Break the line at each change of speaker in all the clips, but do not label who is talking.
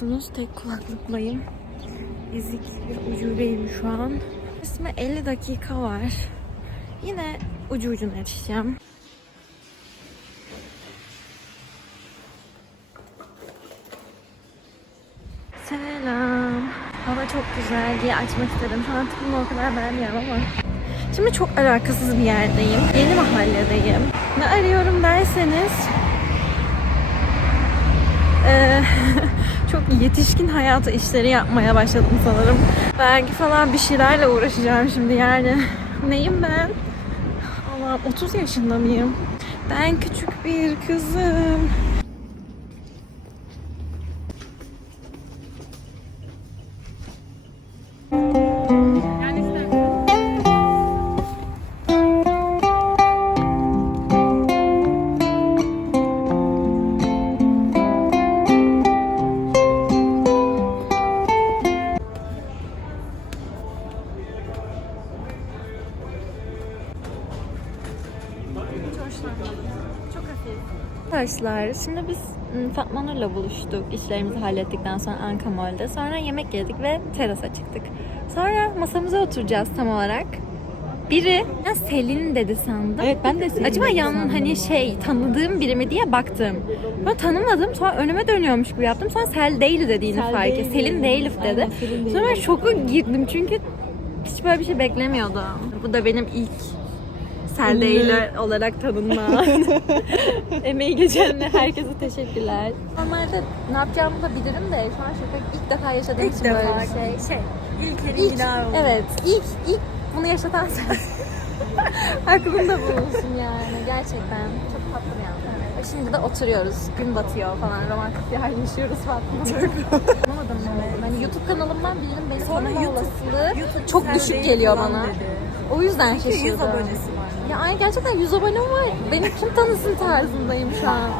görüyorsunuz tek kulaklıklayım. Ezik bir ucubeyim şu an. Üstüme 50 dakika var. Yine ucu ucuna yetişeceğim. Selam. Hava çok güzel diye açmak istedim. Şu an tipimi o kadar beğenmiyorum ama. Şimdi çok alakasız bir yerdeyim. Yeni mahalledeyim. Ne arıyorum derseniz eee, çok yetişkin hayatı işleri yapmaya başladım sanırım. Vergi falan bir şeylerle uğraşacağım şimdi yani. Neyim ben? Allah'ım 30 yaşında mıyım? Ben küçük bir kızım. Arkadaşlar şimdi biz ım, Fatma Nur'la buluştuk. İşlerimizi hallettikten sonra Anka Mall'de. Sonra yemek yedik ve terasa çıktık. Sonra masamıza oturacağız tam olarak. Biri ya Selin dedi sandım.
Evet ben de Selin
Acaba yan hani şey tanıdığım biri mi diye baktım. Ben tanımadım. Sonra önüme dönüyormuş gibi yaptım. Sonra Sel değil dediğini
Sel
fark ettim.
değil
Selin. Değilif dedi.
Aynen, Selin
Sonra ben şoka girdim çünkü hiç böyle bir şey beklemiyordum. Bu da benim ilk Sel
Ünlü.
değil olarak tanınma. Emeği geçenle herkese teşekkürler. Normalde ne yapacağımı da bilirim de şu an şoka ilk defa yaşadığım için böyle bir şey.
Şey, ilk
İlk, evet, ilk ilk bunu yaşatan sensin. Aklımda bulunsun yani gerçekten. Çok tatlı bir an. Evet. Şimdi de oturuyoruz. Gün batıyor falan. Romantik bir hal yaşıyoruz falan. Anlamadım ben. Yani YouTube kanalımdan birinin beni
Sonra
tanıma
YouTube-
olasılığı
YouTube
çok
sen
düşük
değil
geliyor
falan
bana.
dedi.
O yüzden
Çünkü 100
şaşırdım.
abonesi var.
Ya ay gerçekten 100 abonem var. Beni kim tanısın tarzındayım şu an.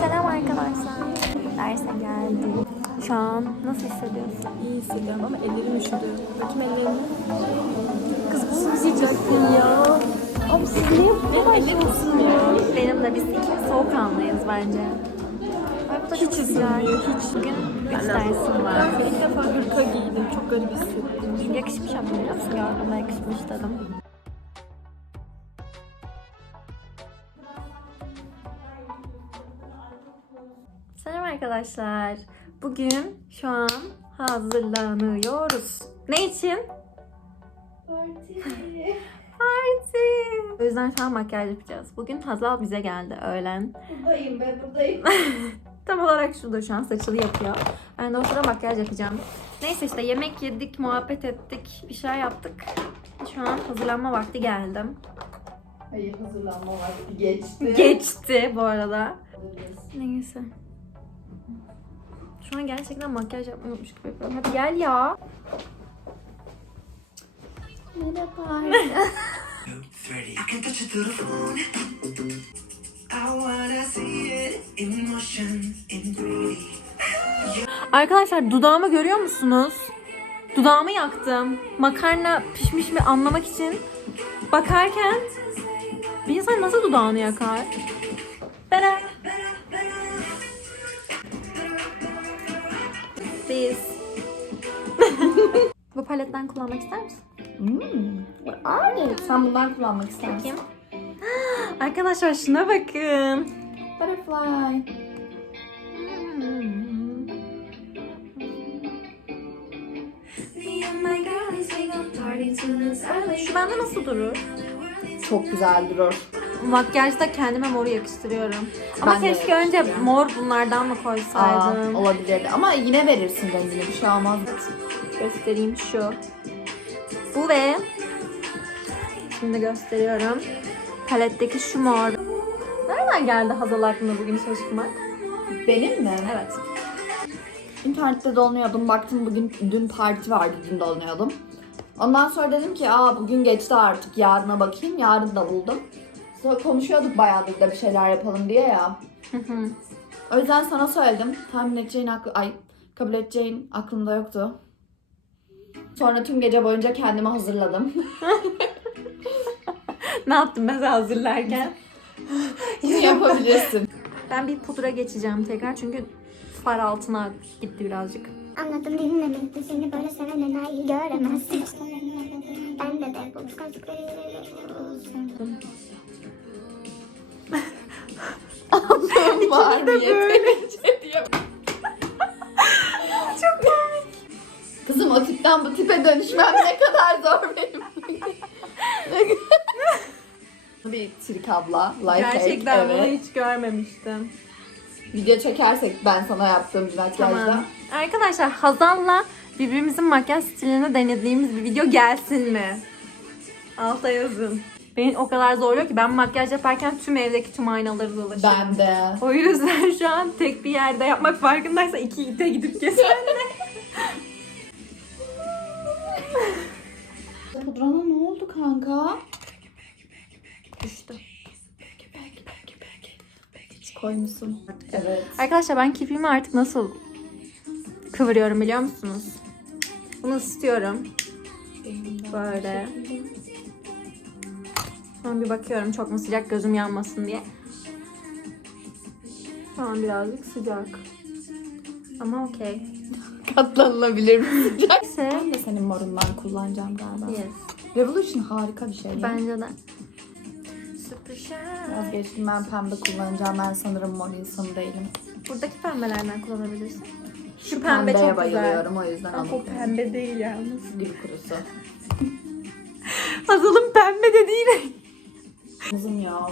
Selam arkadaşlar. Derse geldim. Şu an nasıl hissediyorsun?
İyi hissediyorum ama ellerim üşüdü. Bakayım ellerime.
Kız bu sıcaksın ya. Abi siz niye bu kadar. Benim de biz ikimiz soğukkanlıyız bence. Da çok güzel.
Hiç.
Bugün 3 dersim var.
Ben ilk defa hırka giydim. Çok garip hissettim.
Yakışmış ama musun? Gördüğümde yakışmış dedim. Selam arkadaşlar. Bugün şu an hazırlanıyoruz. Ne için?
Parti.
Parti. O yüzden şu an makyaj yapacağız. Bugün Hazal bize geldi öğlen.
Buradayım ben buradayım.
Tam olarak şurada şu an saçını yapıyor. Ben de o sırada makyaj yapacağım. Neyse işte yemek yedik, muhabbet ettik, bir şeyler yaptık. Şu an hazırlanma vakti geldim.
Hayır hazırlanma vakti geçti.
Geçti bu arada. Neyse. Şu an gerçekten makyaj yapmıyormuş gibi yapıyorum. Hadi gel ya. Merhaba.
Ready. I can touch it through the phone. I wanna see it in motion, in 3D.
Arkadaşlar dudağımı görüyor musunuz? Dudağımı yaktım. Makarna pişmiş mi anlamak için bakarken bir insan nasıl dudağını yakar? Bera. Biz. Bu paletten kullanmak ister misin?
Hmm. Sen bundan kullanmak ister misin?
Bakayım. Arkadaşlar şuna bakın.
Butterfly.
Şu bende nasıl durur?
Çok güzel durur.
Makyajda kendime moru yakıştırıyorum. Ama
Ben de
keşke önce
yakıştırıyorum.
mor bunlardan mı
Aa,
koysaydım?
olabilirdi. Ama yine verirsin rengini. Bir şey olmaz.
Göstereyim şu. Bu ve şimdi gösteriyorum. Paletteki şu mor. Nereden geldi Hazal aklına bugün çalışmak?
Benim mi?
Evet.
İnternette dolanıyordum. Baktım bugün dün parti vardı. Dün dolanıyordum. Ondan sonra dedim ki aa bugün geçti artık. Yarına bakayım. Yarın da buldum. Sonra konuşuyorduk bayağıdır da bir şeyler yapalım diye ya. O yüzden sana söyledim. Tahmin edeceğin aklı... Ay kabul edeceğin aklımda yoktu. Sonra tüm gece boyunca kendimi hazırladım.
ne yaptım mesela hazırlarken?
Bunu yapabilirsin.
Ben bir pudra geçeceğim tekrar çünkü far altına gitti birazcık.
Anladım dinlemedim seni böyle seven enayi göremezsin. Ben de de bu kıskançlıkları
Var mı yeterince diye. Çok komik. Kızım o tipten bu tipe dönüşmem ne kadar zor benim. Bir trik abla. Life hack,
Gerçekten bunu
evet.
hiç görmemiştim.
Video çekersek ben sana yaptığım bir makyajla.
Tamam. Arkadaşlar Hazal'la birbirimizin makyaj stilini denediğimiz bir video gelsin mi? Alta yazın. Beni o kadar zorluyor ki ben makyaj yaparken tüm evdeki tüm aynaları dolaşıyorum.
Ben de.
O yüzden şu an tek bir yerde yapmak farkındaysa iki ite gidip kesenle.
Pudrana ne oldu kanka?
Düştü.
Koymuşsun. Evet.
Arkadaşlar ben kirpiğimi artık nasıl kıvırıyorum biliyor musunuz? Bunu ısıtıyorum. Böyle. Sonra bir bakıyorum çok mu sıcak gözüm yanmasın diye. Şu an birazcık sıcak. Ama okey.
Katlanılabilir mi sıcak?
Neyse.
Ben de senin morundan kullanacağım galiba.
Yes.
Revolution harika bir şey.
Bence de.
Vazgeçtim ben pembe kullanacağım. Ben sanırım mor insanı değilim.
Buradaki pembelerden kullanabilirsin. Şu pembe
Pembeye
çok güzel.
bayılıyorum o yüzden
Ama o pembe değil yalnız.
Gül kurusu.
Hazal'ın pembe dediği renk.
Kızım yok.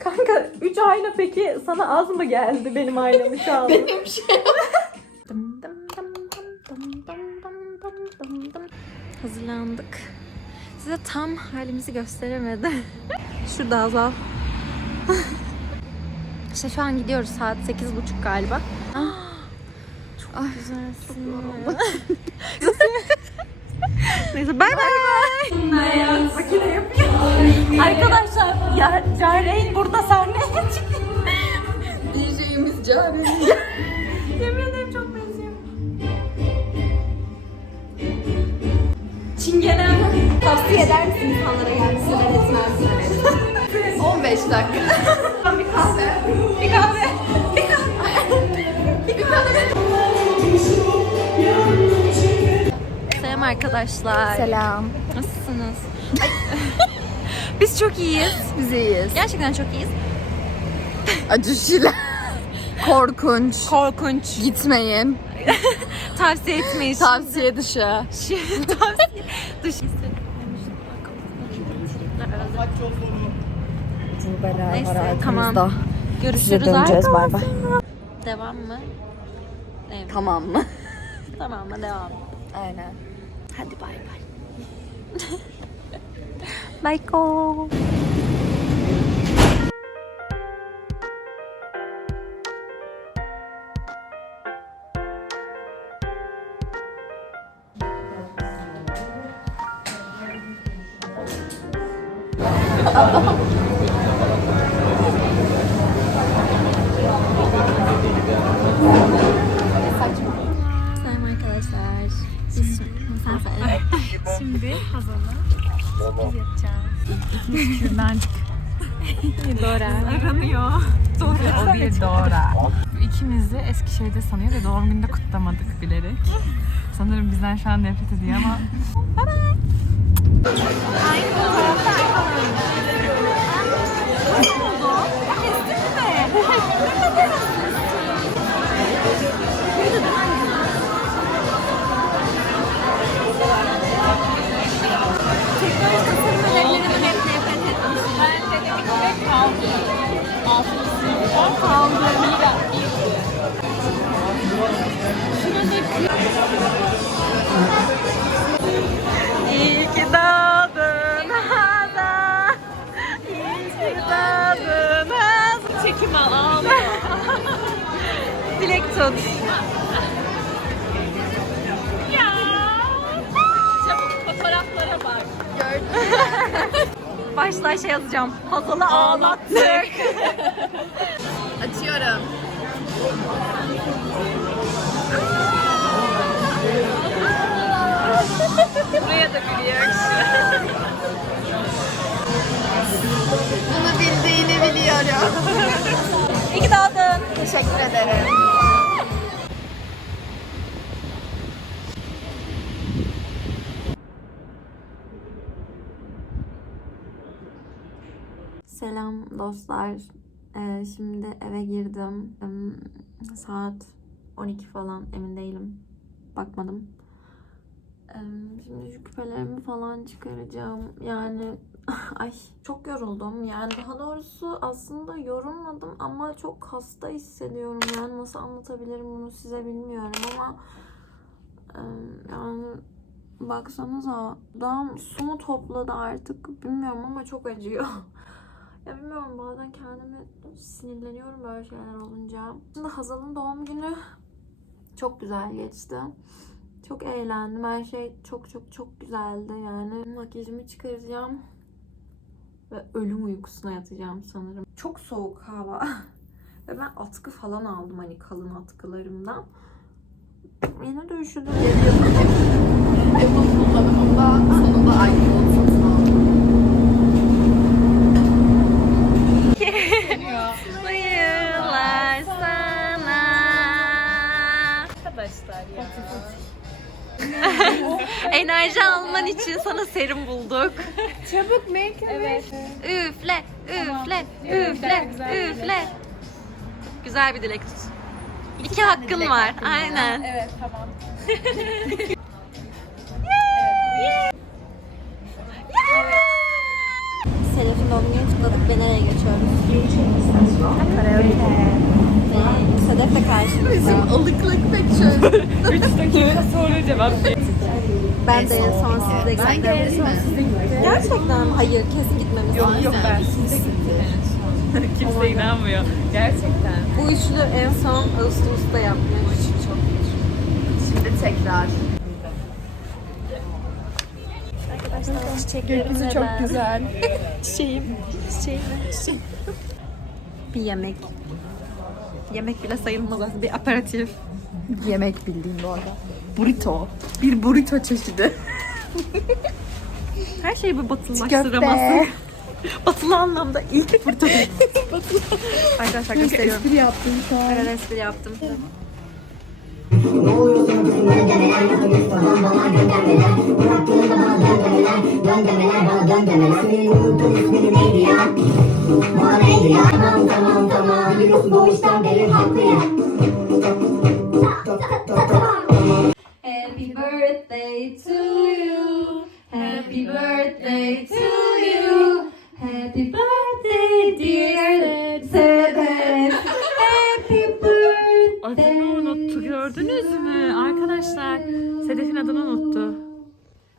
Kanka 3 ayna peki sana az mı geldi benim aynamı şu an?
Benim şey.
Hazırlandık. Size tam halimizi gösteremedim. Şurada Hazal. işte şu an gidiyoruz saat 8.30 galiba. Çok güzelsin. Neyse bay bay. Makine yapıyor. Arkadaşlar ya Cahreyn burada sahneye çıktı.
DJ'imiz Cari.
Yemin ederim çok benziyor. Çingene. Tavsiye eder misin insanlara gelmesini ben etmez
15 dakika.
Arkadaşlar.
Selam.
Nasılsınız? Ay. Biz çok iyiyiz.
Biz iyiyiz.
Gerçekten çok iyiyiz.
Acı şeyler. Korkunç.
Korkunç.
Gitmeyin.
Tavsiye etmeyiz.
Tavsiye dışı.
Tavsiye. Dış. Neyse tamam. Görüşürüz
döneceğiz, bay bay.
Devam mı? Evet.
Tamam mı?
Tamam mı? Devam.
Aynen.
Hadi bay bay. Bye ko.
Hazal'a sürpriz yapacağız. Kürdancık
Dora.
aranıyor. O bir Dora. İkimizi Eskişehir'de sanıyor ve doğum gününde kutlamadık bilerek. Sanırım bizden şu an nefret ediyor ama
İyi Açıyorum. Buraya da gülüyor Bunu bildiğini biliyorum. İyi ki
doğdun. Teşekkür ederim.
Selam dostlar. Ee, şimdi eve girdim. Saat 12 falan emin değilim. Bakmadım. Şimdi şu küpelerimi falan çıkaracağım. Yani ay çok yoruldum. Yani daha doğrusu aslında yorulmadım ama çok hasta hissediyorum. Yani nasıl anlatabilirim bunu size bilmiyorum ama e, yani baksanıza dudağım su mu topladı artık bilmiyorum ama çok acıyor. Ya bilmiyorum bazen kendimi sinirleniyorum böyle şeyler olunca. Şimdi Hazal'ın doğum günü çok güzel geçti. Çok eğlendim. Her şey çok çok çok güzeldi yani. Makyajımı çıkaracağım. Ve ölüm uykusuna yatacağım sanırım. Çok soğuk hava. Ve ben atkı falan aldım hani kalın atkılarımdan. Yine de üşüdüm.
Apple kullanımında sonunda iPhone
Enerji alman için sana serum bulduk.
Çabuk make Evet.
Üfle, üfle, üfle, üfle. Güzel bir dilek tut. İki hakkın var. Aynen.
Evet tamam.
Sedef'in doğum gününü kutladık ve nereye geçiyoruz? Karaoke. Sedef de karşımızda. Bizim
Alıklık pek şöyle.
3 dakika sonra cevap
Ben de en son gittim.
Ben de en son
sizde gitti.
Gerçekten mi? Hayır kesin gitmemiz
Yok
lazım.
yok ben sizde gitti. Kimse inanmıyor. Gerçekten.
Bu üçlü en son Ağustos'ta yapmış.
Şimdi tekrar.
Çiçeklerim çok güzel. Çiçeğim. Çiçeğim. Çiçeğim. Bir yemek. Yemek bile sayılmaz aslında. Bir aperatif.
Yemek bildiğim bu arada. Burrito. Bir burrito çeşidi.
Her şeyi bir batılılaştıramazsın. Batılı anlamda ilk burada. Arkadaşlar gösteriyorum.
Espri yaptım şu an.
Evet espri yaptım.
Döndemeler bana döndemeler Senin unuttuğun ismini neydi ya? Bana neydi ya? Tamam tamam tamam Biliyorsun bu işten beri haklıyım
Happy birthday to you. Happy birthday to you. Happy birthday dear Sedef. Happy birthday.
Arkadaşlar Sedef'in adını unuttu.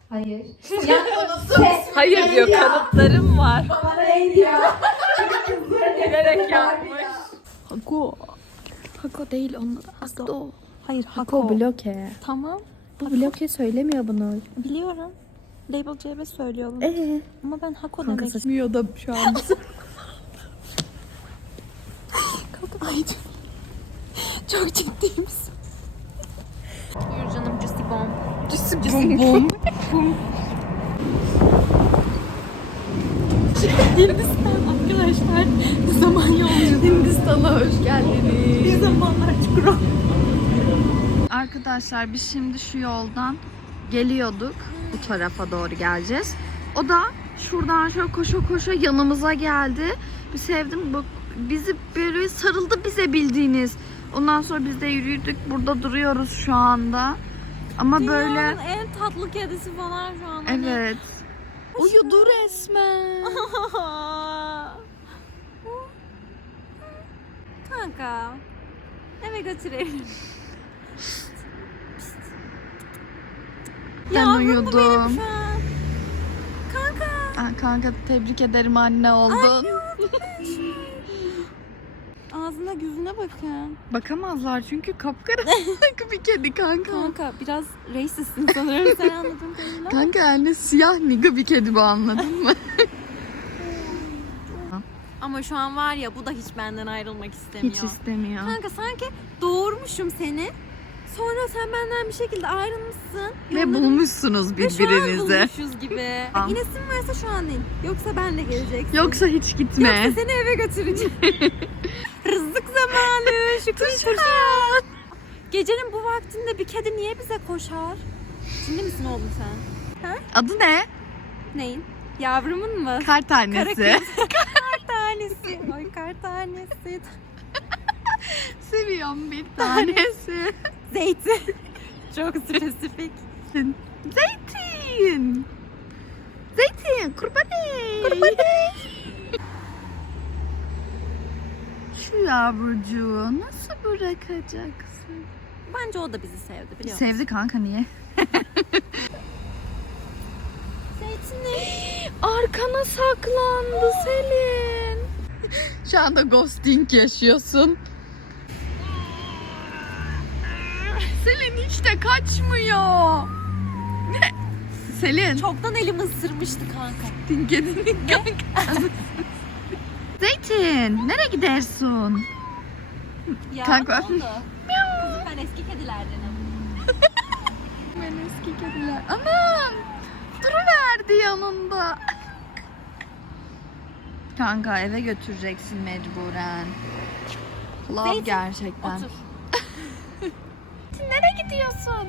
Hayır.
Hayır diyor kanıtlarım var. Bana neydi ya? Bilerek yapmış.
Hako. Hako değil onun adı. Hako. Hayır Hako.
Hako bloke.
Tamam.
Bu bloke söylemiyor bunu.
Biliyorum. Label CB söylüyor bunu.
Ee,
Ama ben Hako
kanka
demek
saçmıyor da şu an.
Ay çok, çok ciddi
Bum bum.
Hindistan arkadaşlar. Zaman yolculuğu.
Hindistan'a hoş geldiniz.
Bir zamanlar çukur.
Arkadaşlar biz şimdi şu yoldan geliyorduk. Bu tarafa doğru geleceğiz. O da şuradan şöyle koşa koşa yanımıza geldi. Bir sevdim bak bizi böyle sarıldı bize bildiğiniz. Ondan sonra biz de yürüdük. Burada duruyoruz şu anda. Ama böyle
en tatlı kedisi falan şu an. Hani
evet. Uyudu resmen.
Kanka. Eve götürelim.
Ben
Yavrum bu benim
uyudum.
şu an. Kanka.
Aa, kanka tebrik ederim anne oldun.
Ağzına gözüne bakın.
Bakamazlar çünkü kapkaranlık bir kedi kanka.
Kanka biraz racistsin sanırım sen anladığım kadarıyla.
Kanka yani siyah niga bir kedi bu anladın mı?
Ama şu an var ya bu da hiç benden ayrılmak istemiyor.
Hiç istemiyor.
Kanka sanki doğurmuşum seni. Sonra sen benden bir şekilde ayrılmışsın.
Ve bulmuşsunuz
Ve şu an
birbirinizi.
bulmuşuz gibi.
Tamam.
İnesin varsa şu an in. Yoksa ben de geleceksin.
Yoksa hiç gitme.
Yoksa seni eve götüreceğim. Zamanı. Şükrü Tuşan. Gecenin bu vaktinde bir kedi niye bize koşar? Şimdi misin oğlum sen?
Adı ne?
Neyin? Yavrumun mu?
Kar tanesi.
Kar tanesi. Ay kar tanesi.
Seviyorum bir tanesi.
Zeytin. Çok spesifik.
Zeytin. Zeytin kurban Kurban Şu yavrucuğu nasıl bırakacaksın?
Bence o da bizi sevdi biliyor musun?
Sevdi kanka niye? Arkana saklandı Selin. Şu anda ghosting yaşıyorsun. Selin hiç de kaçmıyor. Ne? Selin.
Çoktan elimi ısırmıştı kanka.
Kedinin kanka. Zeytin, nereye gidersin?
Ya oldu? Kızım ben eski kedilerdenim.
Ben eski kediler. Anam! Duruverdi yanında. Kanka eve götüreceksin mecburen. Love
Zeytin,
gerçekten.
Otur.
Nereye gidiyorsun?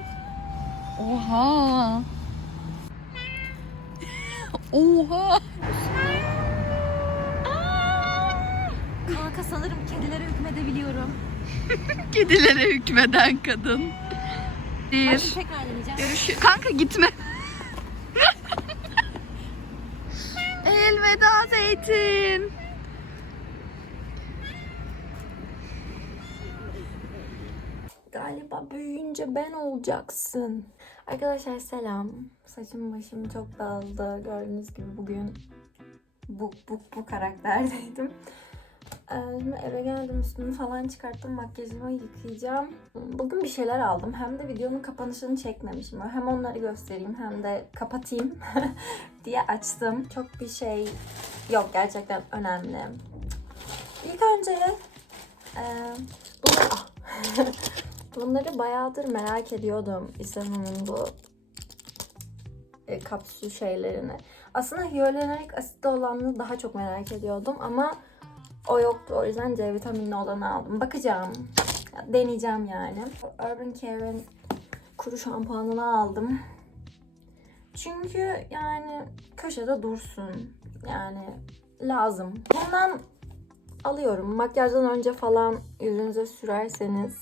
Oha. Oha.
Kanka sanırım kedilere hükmedebiliyorum.
Kedilere hükmeden kadın. Bir.
tekrar deneyeceğim.
Görüşürüz. Kanka gitme. Elveda Zeytin.
Galiba büyüyünce ben olacaksın. Arkadaşlar selam. Saçım başım çok dağıldı. Gördüğünüz gibi bugün bu, bu, bu karakterdeydim. Şimdi eve geldim üstümü falan çıkarttım makyajımı yıkayacağım. Bugün bir şeyler aldım. Hem de videonun kapanışını çekmemişim. Hem onları göstereyim hem de kapatayım diye açtım. Çok bir şey yok gerçekten önemli. İlk önce e, bunu, bunları bayağıdır merak ediyordum İsa'nın bu e, kapsül şeylerini. Aslında hyaluronik asitli olanını daha çok merak ediyordum ama o yoktu. O yüzden C vitaminli olanı aldım. Bakacağım. Deneyeceğim yani. Urban Care'in kuru şampuanını aldım. Çünkü yani köşede dursun. Yani lazım. Bundan alıyorum. Makyajdan önce falan yüzünüze sürerseniz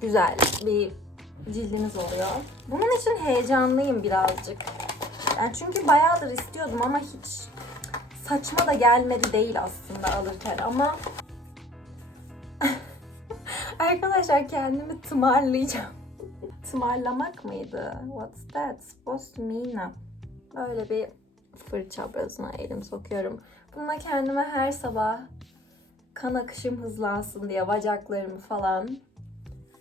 güzel bir cildiniz oluyor. Bunun için heyecanlıyım birazcık. Yani çünkü bayağıdır istiyordum ama hiç saçma da gelmedi değil aslında alırken ama Arkadaşlar kendimi tımarlayacağım. Tımarlamak mıydı? What's that supposed to mean? Böyle bir fırça bazına elim sokuyorum. Bununla kendime her sabah kan akışım hızlansın diye bacaklarımı falan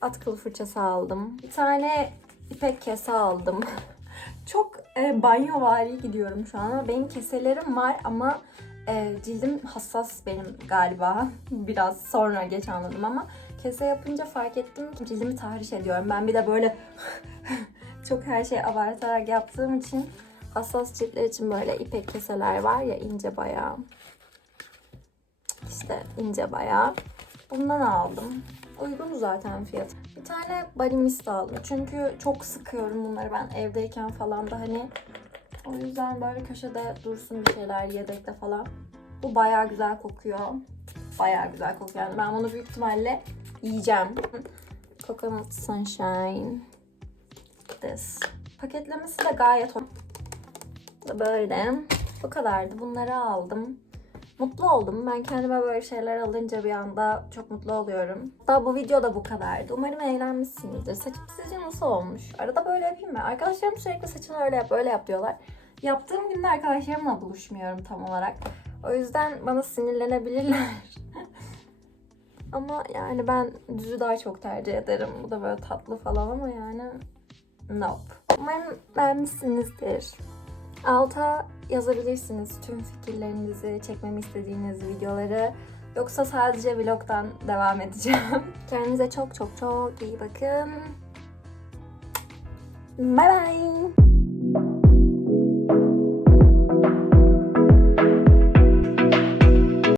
atkılı fırçası aldım. Bir tane ipek kese aldım. Çok e, banyovari gidiyorum şu an ama benim keselerim var ama e, cildim hassas benim galiba. Biraz sonra geç anladım ama kese yapınca fark ettim ki cildimi tahriş ediyorum. Ben bir de böyle çok her şeyi abartarak yaptığım için hassas ciltler için böyle ipek keseler var ya ince bayağı. İşte ince bayağı. Bundan aldım. Uygun zaten fiyat. Bir tane body mist aldım. Çünkü çok sıkıyorum bunları ben evdeyken falan da hani. O yüzden böyle köşede dursun bir şeyler yedekte falan. Bu bayağı güzel kokuyor. Bayağı güzel kokuyor. Yani ben bunu büyük ihtimalle yiyeceğim. Coconut Sunshine. This. Paketlemesi de gayet. Böyle. Bu kadardı. Bunları aldım. Mutlu oldum. Ben kendime böyle şeyler alınca bir anda çok mutlu oluyorum. Daha bu video da bu kadardı. Umarım eğlenmişsinizdir. Saçım sizce nasıl olmuş? Arada böyle yapayım mı? Arkadaşlarım sürekli saçını öyle yap, böyle yap diyorlar. Yaptığım günde arkadaşlarımla buluşmuyorum tam olarak. O yüzden bana sinirlenebilirler. ama yani ben düzü daha çok tercih ederim. Bu da böyle tatlı falan ama yani nope. Umarım beğenmişsinizdir. Alta yazabilirsiniz tüm fikirlerinizi, çekmemi istediğiniz videoları. Yoksa sadece vlogdan devam edeceğim. Kendinize çok çok çok iyi bakın. Bye bye.